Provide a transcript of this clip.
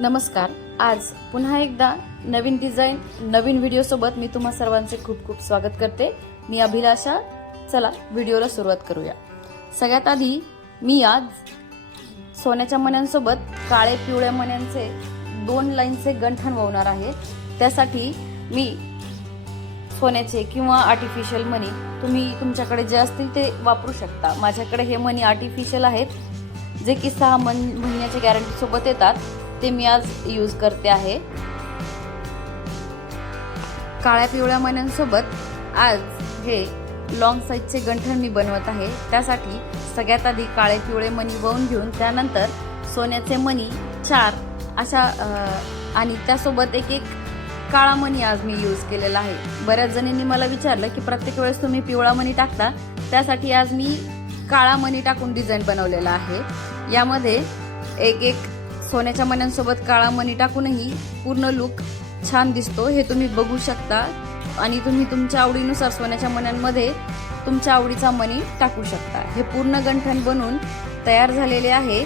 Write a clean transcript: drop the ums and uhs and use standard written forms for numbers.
नमस्कार. आज पुन्हा एकदा नवीन डिझाईन नवीन व्हिडिओ सोबत मी तुम्हा सर्वांचे खूप खूप स्वागत करते. मी अभिलाषा. चला व्हिडिओला सुरुवात करूया. सगळ्यात आधी मी आज सोन्याच्या मण्यांसोबत काळे पिवळ्या मण्यांचे 2 लाईनचे गंठण ववणार आहे. त्यासाठी मी सोन्याचे किंवा आर्टिफिशियल मणी तुम्ही तुमच्याकडे जे असतील ते वापरू शकता. माझ्याकडे हे मणी आर्टिफिशियल आहेत जे की 6 महिन्याच्या गॅरंटी सोबत येतात. ते मी आज यूज करते आहे. काळ्या पिवळ्या मण्यांसोबत आज हे लॉंग साईजचे गंठण मी बनवत आहे. त्यासाठी सगळ्यात आधी काळे पिवळे मणी वळून घेऊन त्यानंतर सोन्याचे मणी 4 अशा आणि त्यासोबत एक काळा मणी आज मी यूज केलेला आहे. बऱ्याच जणींनी मला विचारलं की प्रत्येक वेळेस तुम्ही पिवळा मणी टाकता, त्यासाठी आज मी काळा मणी टाकून डिझाईन बनवलेला आहे. यामध्ये एक सोन्याच्या मण्यांसोबत काळा मणी टाकूनही पूर्ण लुक छान दिसतो. हे तुम्ही बघू शकता आणि तुम्ही तुमच्या आवडीनुसार सोन्याच्या मण्यांमध्ये तुमच्या आवडीचा मणी टाकू शकता. हे पूर्ण गंठण बनवून तयार झालेले आहे.